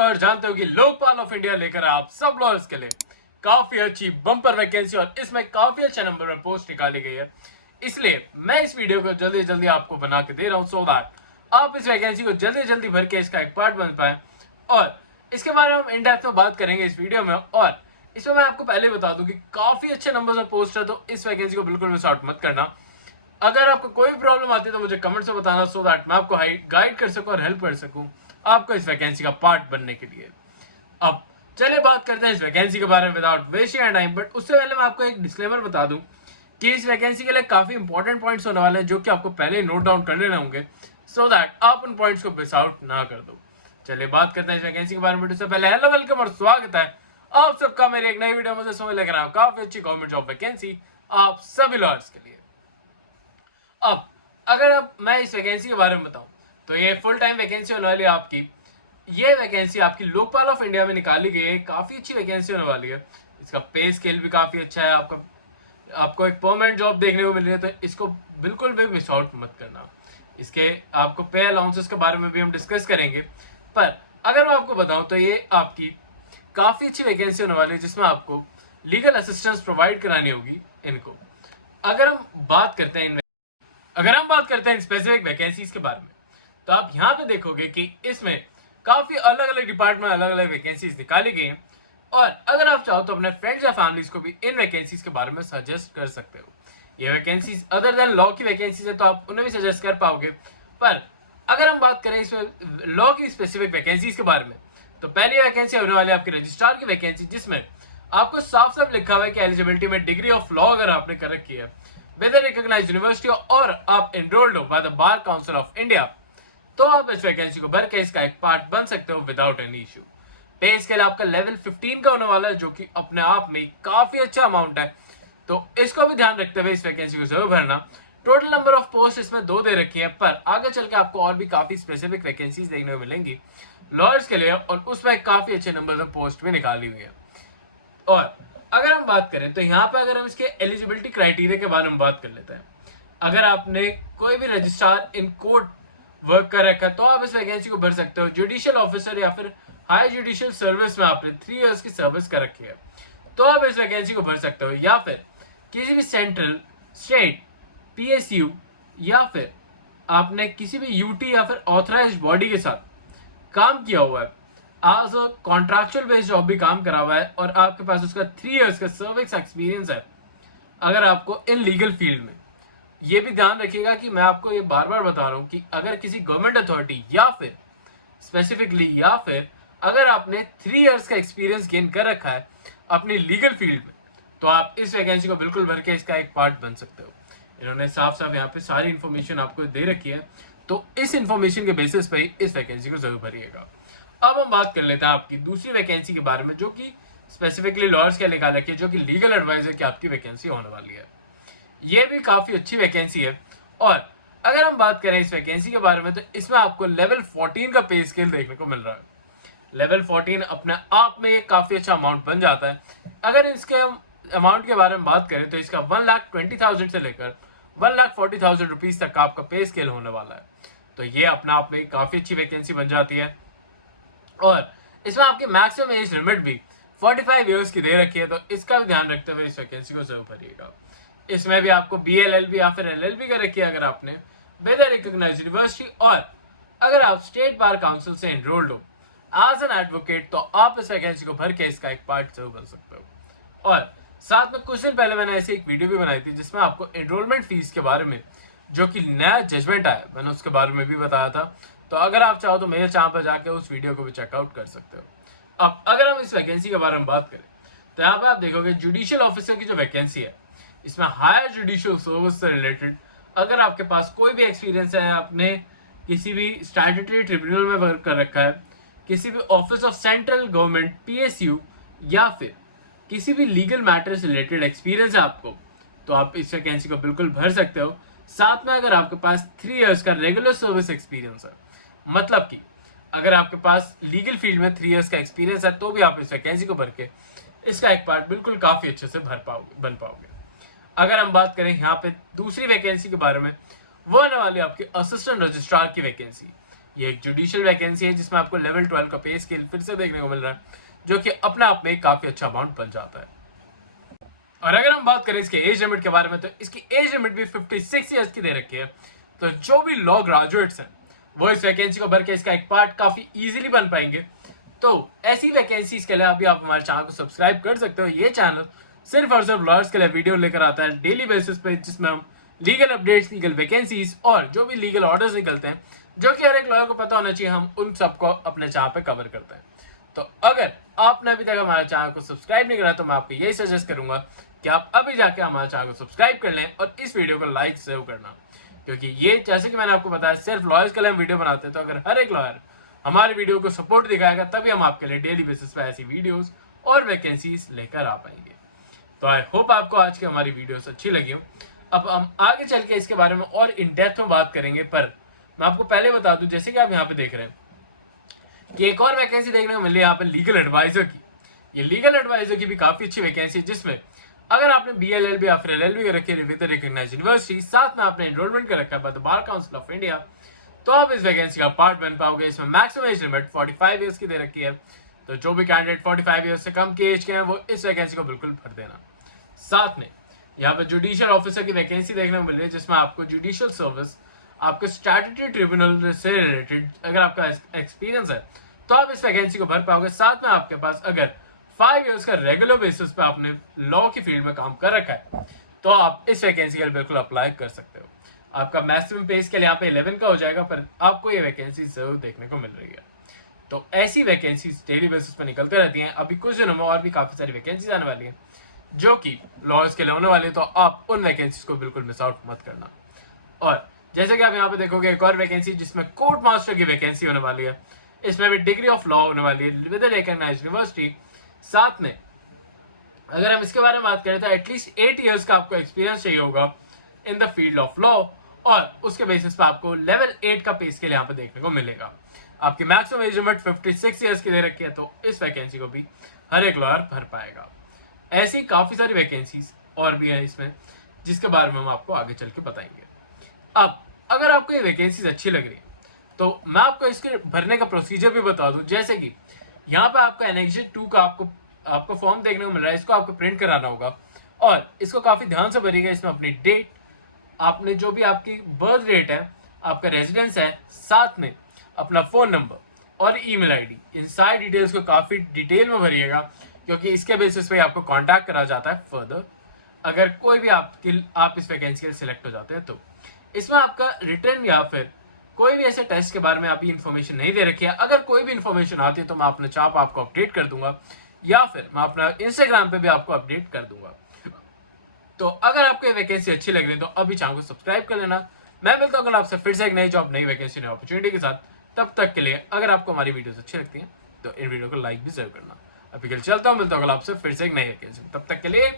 Lawyer जानते हो कि लोकपाल ऑफ इंडिया लेकर आप सब लॉयर्स के लिए काफी अच्छी बम्पर वैकेंसी और इसमें काफी अच्छे नंबर में पोस्ट निकाली गई है। इसलिए मैं इस वीडियो को जल्दी जल्दी आपको बना के दे रहा हूं सो दैट आप इस वैकेंसी को जल्दी जल्दी भर के इसका एक पार्ट बन पाए। और इसके बारे में हम इन डेप्थ में बात करेंगे इस वीडियो में। और इसमें मैं आपको पहले बता दूं कि काफी अच्छे नंबर में पोस्ट है, तो इस वैकेंसी को बिल्कुल मिस आउट मत करना। अगर आपको कोई प्रॉब्लम आती है तो मुझे कमेंट से बताना सो दैट मैं आपको गाइड कर सकूं और हेल्प कर सकूं आपको इस वैकेंसी का पार्ट बनने के लिए। अब चलिए बात करते हैं इस वैकेंसी के बारे में विदाउट वेस्टिंग टाइम। बट उससे पहले मैं आपको एक डिस्क्लेमर बता दूं कि इस वैकेंसी के लिए काफी इंपॉर्टेंट पॉइंट्स होने वाले हैं जो कि आपको पहले ही नोट डाउन कर लेने होंगे सो दैट आप उन पॉइंट्स को मिस आउट ना कर दो। चलिए बात करते हैं इस वैकेंसी के बारे में। उससे पहले हेलो वेलकम और स्वागत है आप सबका मेरे एक नई वीडियो में समय लेकर आया काफी अच्छी गवर्नमेंट जॉब वैकेंसी आप सभी लॉयर्स के लिए। अब अगर मैं इस वैकेंसी के बारे में बताऊं तो ये फुल टाइम वैकेंसी होने वाली है आपकी। ये वैकेंसी आपकी लोकपाल ऑफ इंडिया में निकाली गई है, काफी अच्छी वैकेंसी होने वाली है। इसका पे स्केल भी काफी अच्छा है, आपको एक परमानेंट जॉब देखने को मिल रही है, तो इसको बिल्कुल भी मिस आउट मत करना। इसके आपको पे अलाउंसेस के बारे में भी हम डिस्कस करेंगे। पर अगर मैं आपको बताऊं तो ये आपकी काफी अच्छी वैकेंसी होने वाली है जिसमें आपको लीगल असिस्टेंस प्रोवाइड करानी होगी इनको। अगर हम बात करते हैं इन स्पेसिफिक वैकेंसीज के बारे में तो आप यहाँ पे देखोगे कि इसमें काफी अलग अलग डिपार्टमेंट अलग अलग वैकेंसीज निकाली गई हैं। और अगर आप चाहो तो अपने फ्रेंड्स या फैमिलीज को भी इन वैकेंसीज के बारे में सजेस्ट कर सकते हो। ये वैकेंसीज अदर देन लॉ की वैकेंसीज है तो आप उन्हें भी सजेस्ट कर पाओगे। पर अगर हम बात करें इसमें लॉ की स्पेसिफिक वैकेंसीज के बारे में तो पहली वैकेंसी होने वाली है आपकी रजिस्ट्रार की वैकेंसी, जिसमें आपको साफ साफ लिखा हुआ है कि एलिजिबिलिटी में डिग्री ऑफ लॉ अगर आपने कर रखी है विद रिकॉग्नाइज्ड यूनिवर्सिटी और आप एनरोल्ड हो by the bar council of India तो आप इस वैकेंसी को भर के इसका एक पार्ट बन सकते हो विदाउट एनी इशू। पे स्केल आपका लेवल 15 का होने वाला है जो कि अपने आप में काफी अच्छा अमाउंट है, तो इसको भी ध्यान रखते हुए इस वैकेंसी को जरूर भरना। टोटल नंबर ऑफ पोस्ट इसमें 2 दे रखी है, पर आगे चल के आपको और भी काफी स्पेसिफिक वैकेंसीज देखने को मिलेंगी लॉयर्स के लिए और उसमें काफी अच्छे नंबर में पोस्ट भी निकाली हुई है। और अगर हम बात करें तो यहाँ पे अगर हम इसके एलिजिबिलिटी क्राइटेरिया के बारे में बात कर लेते हैं। अगर आपने कोई भी रजिस्ट्रार इन कोर्ट वर्क कर रखा है तो आप इस वैकेंसी को भर सकते हो। जुडिशियल ऑफिसर या फिर हाई जुडिशियल सर्विस में आपने 3 इयर्स की सर्विस कर रखी है तो आप इस वैकेंसी को भर सकते हो। या फिर किसी भी सेंट्रल स्टेट पीएसयू या फिर आपने किसी भी यूटी या फिर ऑथराइज्ड बॉडी के साथ काम किया हुआ है, आज कॉन्ट्रैक्चुअल बेस्ड जॉब भी काम करा हुआ है और आपके पास उसका 3 इयर्स का सर्विस एक्सपीरियंस है अगर आपको इन लीगल फील्ड में। ये भी ध्यान रखिएगा कि मैं आपको ये बार बार बता रहा हूं कि अगर किसी गवर्नमेंट अथॉरिटी या फिर स्पेसिफिकली या फिर अगर आपने 3 इयर्स का एक्सपीरियंस गेन कर रखा है अपनी लीगल फील्ड में तो आप इस वैकेंसी को बिल्कुल भर के इसका एक पार्ट बन सकते हो। इन्होंने साफ साफ यहाँ पे सारी इन्फॉर्मेशन आपको दे रखी है, तो इस इन्फॉर्मेशन के बेसिस पे ही इस वैकेंसी को जरूर भरिएगा। अब हम बात कर लेते हैं आपकी दूसरी वैकेंसी के बारे में जो कि स्पेसिफिकली लॉयर्स के लिए निकाल रखी है, जो कि लीगल एडवाइजर की आपकी वैकेंसी होने वाली है। ये भी काफी अच्छी वैकेंसी है। और अगर हम बात करें इस वैकेंसी के बारे में तो इसमें आपको लेवल 14 का पे स्केल देखने को मिल रहा है। लेवल 14 अपने आप में एक काफी अच्छा अमाउंट बन जाता है। अगर इसके अमाउंट के बारे में बात करें तो इसका 1,20,000 से लेकर 1,40,000 रुपीज तक का आपका पे स्केल होने वाला है, तो ये अपने आप में काफी अच्छी वैकेंसी बन जाती है। और इसमें आपकी मैक्सिमम एज लिमिट भी 45 इयर्स की दे रखी है, तो इसका भी ध्यान रखते हुए इस वैकेंसी को जरूर भरिएगा। इसमें भी आपको BLLB या फिर LLB कर रखी है अगर आपने विद रिकॉग्नाइज्ड यूनिवर्सिटी और अगर आप स्टेट बार काउंसिल से एनरोल्ड हो एज एन एडवोकेट तो आप इस वैकेंसी को भर के इसका एक पार्ट जरूर बन सकते हो। और साथ में कुछ दिन पहले मैंने ऐसी एक वीडियो भी बनाई थी जिसमें आपको एनरोलमेंट फीस के बारे में जो कि नया जजमेंट आया मैंने उसके बारे में भी बताया था, तो अगर आप चाहो तो मेरे चैनल पर जाकर उस वीडियो को भी चेकआउट कर सकते हो। अब अगर हम इस वैकेंसी के बारे में बात करें तो यहाँ पे आप देखोगे जुडिशियल ऑफिसर की जो वैकेंसी है इसमें हायर जुडिशियल सर्विस से रिलेटेड अगर आपके पास कोई भी एक्सपीरियंस है, आपने किसी भी स्टैट्यूटरी ट्रिब्यूनल में वर्क कर रखा है, किसी भी office of central government PSU या फिर किसी भी लीगल मैटर से रिलेटेड एक्सपीरियंस है आपको, तो आप इस वैकेंसी को बिल्कुल भर सकते हो। साथ में अगर आपके पास 3 इयर्स का रेगुलर सर्विस एक्सपीरियंस है, मतलब कि अगर आपके पास लीगल फील्ड में 3 इयर्स का एक्सपीरियंस है तो भी आप इस वैकेंसी को भर के इसका एक पार्ट बिल्कुल काफी अच्छे से बन पाओगे। अगर हम बात करें यहाँ पे दूसरी वैकेंसी के बारे में, वो आने वाली आपकी असिस्टेंट रजिस्ट्रार की वैकेंसी। ये एक जुडिशियल वैकेंसी है जिसमें आपको लेवल 12 का पे स्केल फिर से देखने को मिल रहा है, जो कि अपने आप में काफी अच्छा अमाउंट बन जाता है। और अगर हम बात करें इसके एज लिमिट के बारे में, तो इसकी एज लिमिट भी 56 ईयर्स की दे रखी है। तो जो भी लॉ ग्रेजुएट्स हैं वो इस वैकेंसी को भर के इसका एक पार्ट काफी इजीली बन पाएंगे। तो ऐसी वैकेंसीज के लिए अभी आप हमारे चैनल को सब्सक्राइब कर सकते हो। ये चैनल सिर्फ और सिर्फ लॉयर्स के लिए वीडियो लेकर आता है डेली बेसिस पे, जिसमें हम लीगल अपडेट्स, लीगल वैकेंसीज और जो भी लीगल ऑर्डर्स निकलते हैं जो कि हर एक लॉयर को पता होना चाहिए, हम उन सबको अपने चैनल पे कवर करते हैं। तो अगर आपने अभी तक हमारे चैनल को सब्सक्राइब नहीं करा तो मैं आपको यही सजेस्ट करूंगा कि आप अभी जाके हमारे चैनल को सब्सक्राइब कर लें और इस वीडियो को लाइक सेव करना, क्योंकि ये जैसे कि मैंने आपको बताया सिर्फ लॉयर्स के लिए हम वीडियो बनाते हैं। तो अगर हर एक लॉयर हमारी वीडियो को सपोर्ट दिखाएगा तभी हम आपके लिए डेली बेसिस पे ऐसी वीडियोस और वैकेंसीज लेकर आ पाएंगे। तो आई होप आपको आज की हमारी वीडियोस अच्छी लगी हो। अब हम आगे चल के इसके बारे में और इन डेप्थ में बात करेंगे, पर मैं आपको पहले बता दूं, जैसे कि आप यहाँ पे देख रहे हैं कि एक और वैकेंसी देखने को मिली है यहाँ पे लीगल एडवाइजर की। ये लीगल एडवाइजर की भी काफी अच्छी वैकेंसी है, जिसमें अगर आपने BLLB या फिर LLB कर रखी है विद रिकॉग्नाइज्ड यूनिवर्सिटी, साथ में आपने एनरोलमेंट कर रखा है by the bar council of India, तो आप इस वैकेंसी का पार्ट बन पाओगे। इसमें मैक्सिमम एज लिमिट 45 ईयर्स की दे रखी है। तो जो भी कैंडिडेट 45 ईयर्स से कम की एज के हैं वो इस वैकेंसी को बिल्कुल भर देना। साथ में यहाँ पे जुडिशियल ऑफिसर की वैकेंसी देखने को मिल रही है, जिसमें आपको जुडिशियल सर्विस, आपके स्टैट्यूटरी ट्रिब्यूनल से रिलेटेड अगर आपका एक्सपीरियंस है तो आप इस वैकेंसी को भर पाओगे। साथ में आपके पास अगर 5 इयर्स का रेगुलर बेसिस पे आपने लॉ की फील्ड में काम कर रखा है तो आप इस वैकेंसी के लिए बिल्कुल अप्लाई कर सकते हो। आपका मैक्सिमम पे स्केल यहाँ पे 11 का हो जाएगा, पर आपको ये वैकेंसी जरूर देखने को मिल रही है। तो ऐसी वैकेंसीज डेली बेसिस पे निकलते रहती हैं। अभी कुछ दिनों में और भी काफी सारी वैकेंसीज आने वाली हैं जो कि लॉयर्स के लिए होने वाली है, तो आप उन वैकेंसीज को बिल्कुल मिस आउट मत करना। और जैसे कि आप यहाँ पे देखोगे एक और वैकेंसी जिसमें कोर्ट मास्टर की वैकेंसी होने वाली है। इसमें भी डिग्री ऑफ लॉ होने वाली है विद रिकॉग्नाइज्ड यूनिवर्सिटी। साथ में अगर हम इसके बारे में बात करें तो एटलीस्ट 8 इयर्स का आपको एक्सपीरियंस चाहिए होगा in the field of law, और उसके बेसिस पे आपको लेवल 8 का पे स्केल यहाँ पे देखने को मिलेगा। आपकी मैक्सिमम एज लिमिट 56 इयर्स की दे रखी है, तो इस वैकेंसी को भी हर एक लॉयर भर पाएगा। ऐसी काफी सारी वैकेंसीज और भी है इसमें, जिसके बारे में हम आपको आगे चल के बताएंगे। अब अगर आपको ये वैकेंसीज अच्छी लग रही है तो मैं आपको इसके भरने का प्रोसीजर भी बता दूं। जैसे कि यहाँ पे आपका एनेक्स 2 का आपको फॉर्म देखने को मिल रहा है, इसको आपको प्रिंट कराना होगा और इसको काफी ध्यान से भरिएगा। इसमें अपनी डेट, आपने जो भी आपकी बर्थ डेट है, आपका रेजिडेंस है, साथ में अपना फोन नंबर और ईमेल आईडी, इन सारी डिटेल्स को काफी डिटेल में भरिएगा, क्योंकि इसके बेसिस पे आपको कांटेक्ट करा जाता है फर्दर अगर कोई भी आप इस वैकेंसी के लिए सिलेक्ट हो जाते हैं। तो इसमें आपका रिटर्न या फिर कोई भी ऐसे टेस्ट के बारे में आप इन्फॉर्मेशन नहीं दे रखी है। अगर कोई भी इन्फॉर्मेशन आती है तो मैं अपने चाप आपको अपडेट कर दूंगा, या फिर मैं अपना इंस्टाग्राम पे भी आपको अपडेट कर दूंगा। तो अगर आपको ये वैकेंसी अच्छी लग रही है तो अभी चैनल को सब्सक्राइब कर लेना। मैं मिलता हूँ कल आपसे फिर से एक नई जॉब, नई वैकेंसी, नई अपॉर्चुनिटी के साथ। तब तक के लिए अगर आपको हमारी वीडियोस अच्छी लगती हैं तो इन वीडियो को लाइक भी जरूर करना। अभी कल चलता हूँ, मिलता हूँ कल आपसे फिर से एक नई वैकेंसी। तब तक के लिए